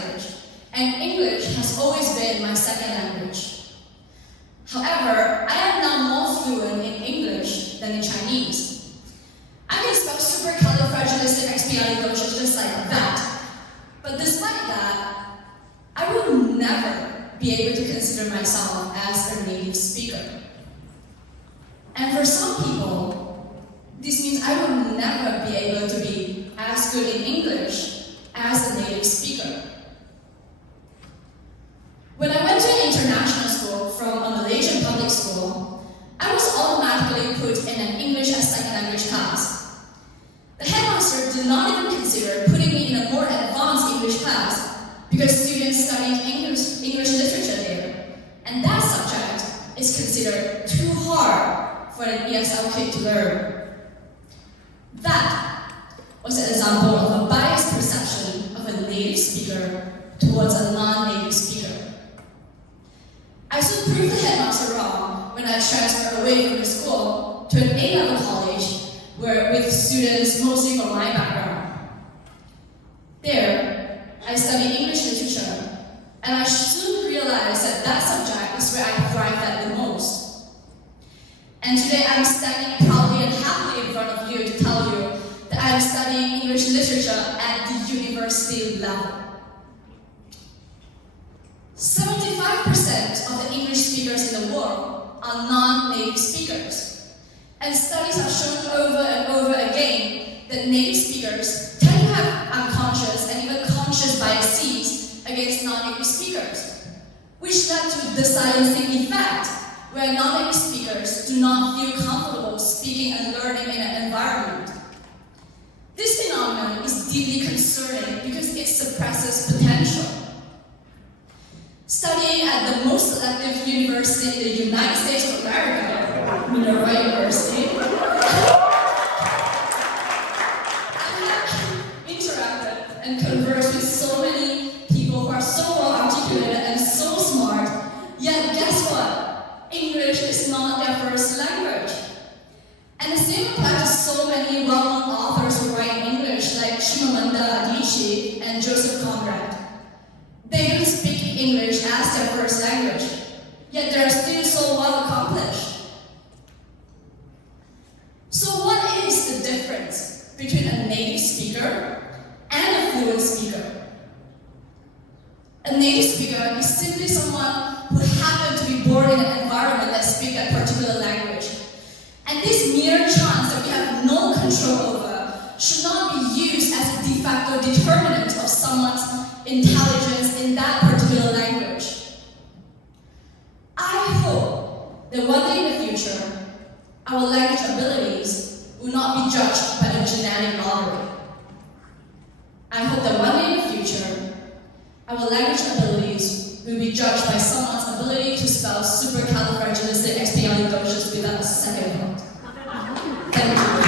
language, and English has always been my second language. However, I am now more fluent in English than in Chinese. I can spell supercalifragilisticexpialidocious just like that. But despite that, I will never be able to consider myself as a native speaker. And for some people, this means I will never be able to be as good in English as a native speaker. When I went to an international school from a Malaysian public school, I was automatically put in an English as second language class. The headmaster did not even consider putting me in a more advanced English class because students studied English literature there, and that subject is considered too hard for an ESL kid to learn. That was an example of a biased perception of a native speaker towards a non-native speaker. I soon proved the headmaster wrong when I transferred away from the school to an A-level college with students mostly from my background. There, I studied English literature, and I soon realized that that subject is where I thrived at the most. And today I'm standing proudly and happily in front of you to tell you that I am studying English literature at the university level. 75% of the English speakers in the world are non-native speakers. And studies have shown over and over again that native speakers tend to have unconscious and even conscious biases against non-native speakers, which led to the silencing effect, where non-native speakers do not feel comfortable speaking and learning in an environment. This phenomenon is deeply concerning because it suppresses potential. Studying at the most selective university in the United States of America, Minerva University, I have interacted and conversed with so many people who are so well articulated and so smart, yet guess what? English is not their first language. And the same applies to so many well-known authors who write in English, like Chimamanda Adichie and Joseph Conrad. They don't speak English as their first language, yet they're still so well accomplished. So what is the difference between a native speaker and a fluent speaker? A native speaker is simply someone who happened to be born in an environment that speaks that particular language. And this mere chance that we have no control over should not be used as a de facto determinant of someone's intelligence in that particular language. I hope that one day in the future, our language abilities will not be judged by a genetic lottery. I hope that one day in the future, our language abilities will be judged by someone's ability to spell supercalifragilisticexpialidocious without a second thought. Thank you.